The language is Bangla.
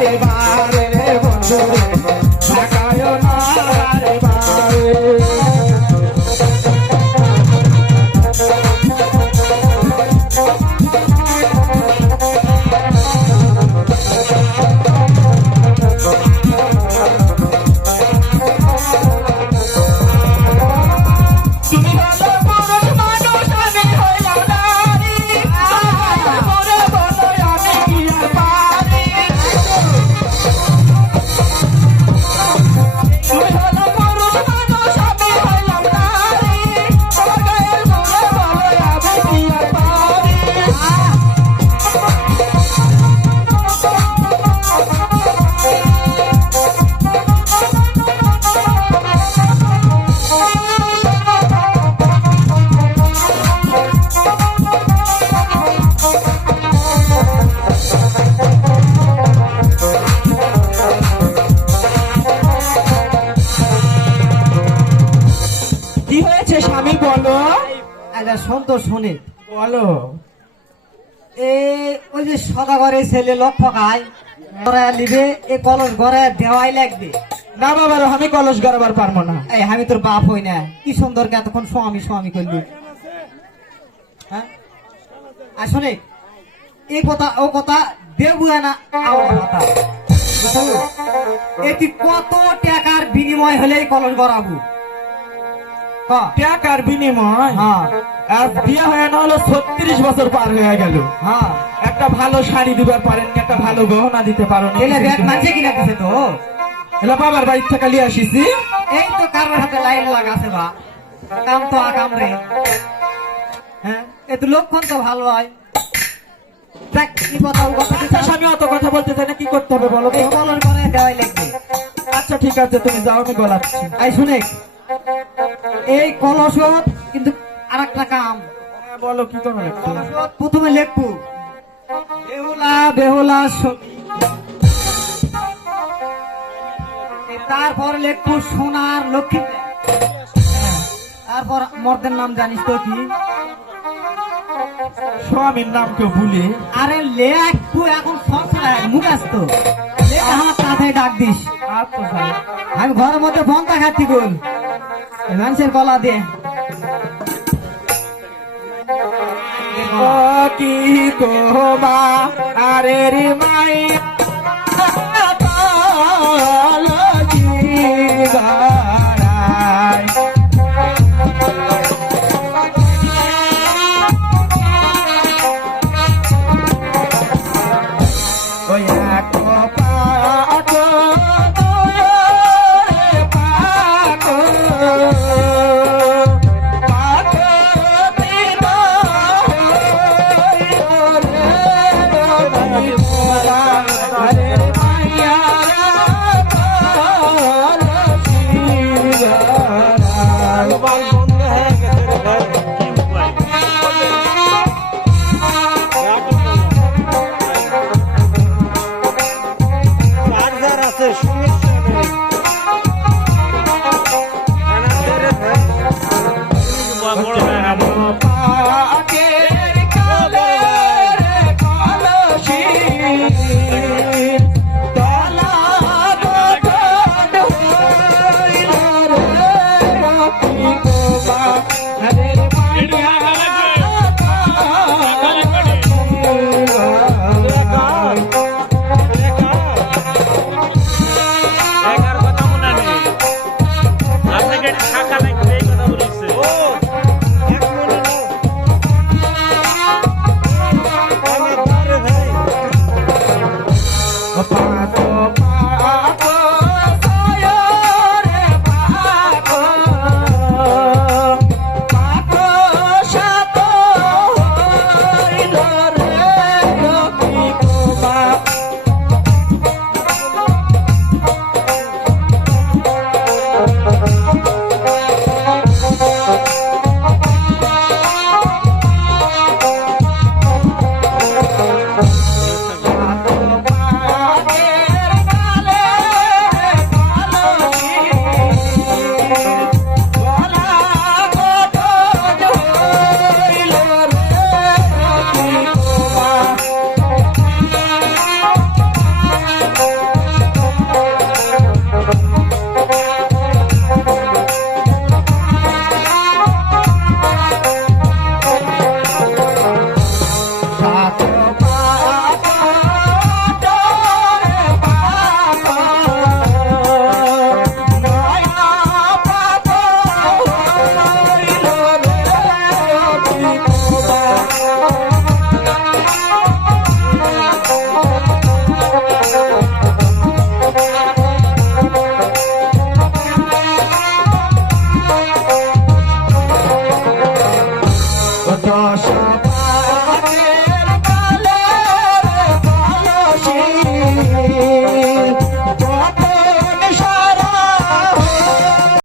বারে বারে রে বন্ধু রে ঢাকায় না বারে বারে স্বামী বলো একটা সন্তোষ শুনে বলো ওই যে সদাগরের ছেলে লক্ষ্য খায় নিবে এ কলস ঘরে দেওয়াই লাগবে না বাবা আমি কলস গড়াবার পারবো না এই আমি তোর বাপ হই না কি সুন্দর এতক্ষণ স্বামী স্বামী করলি হ্যাঁ আসলে এই কথা ও কথা দেবু না কথা এটি কত টাকার বিনিময় হলে কলস গড়াবো টাকার বিনিময় হ্যাঁ আর বিয়ে হয়ে না হলো 36 বছর পার হয়ে গেল হ্যাঁ একটা ভালো শাড়ি দিবার পারেননি একটা ভালো গহনা দিতে পারেন মাঝে কিনা দিছে তো এলা বাবার বাড়ি থেকে লিয়ে আসিছি এই তো কারোর হাতে লাইন লাগাছে বা কাম তো আকাম রে হ্যাঁ এত লক্ষণ তো ভালো হয় দেখ কি কথা ও কথা আচ্ছা স্বামী অত কথা বলতে চাই না কি করতে হবে বলো এই কলর করে দেওয়াই লাগবে আচ্ছা ঠিক আছে তুমি যাও আমি গলাচ্ছি আই শুনে এই কলসত কিন্তু আরেকটা কাম বলো কি করবে কলসত প্রথমে লিখবো বেহুলা বেহুলা সখী তারপর লিখবো সোনার লক্ষ্মী তারপর মর্দের নাম জানিস তো কি স্বামীর নাম কেউ ভুলে আরে লেখবো এখন সব মুখাস্ত আমার কাঁথায় ডাক দিস আচ্ছা স্যার আমি ঘরের মধ্যে বন্ধা খাচ্ছি গোল মানুষের গলা দিয়ে কি কোবা আরে রে মাই দশা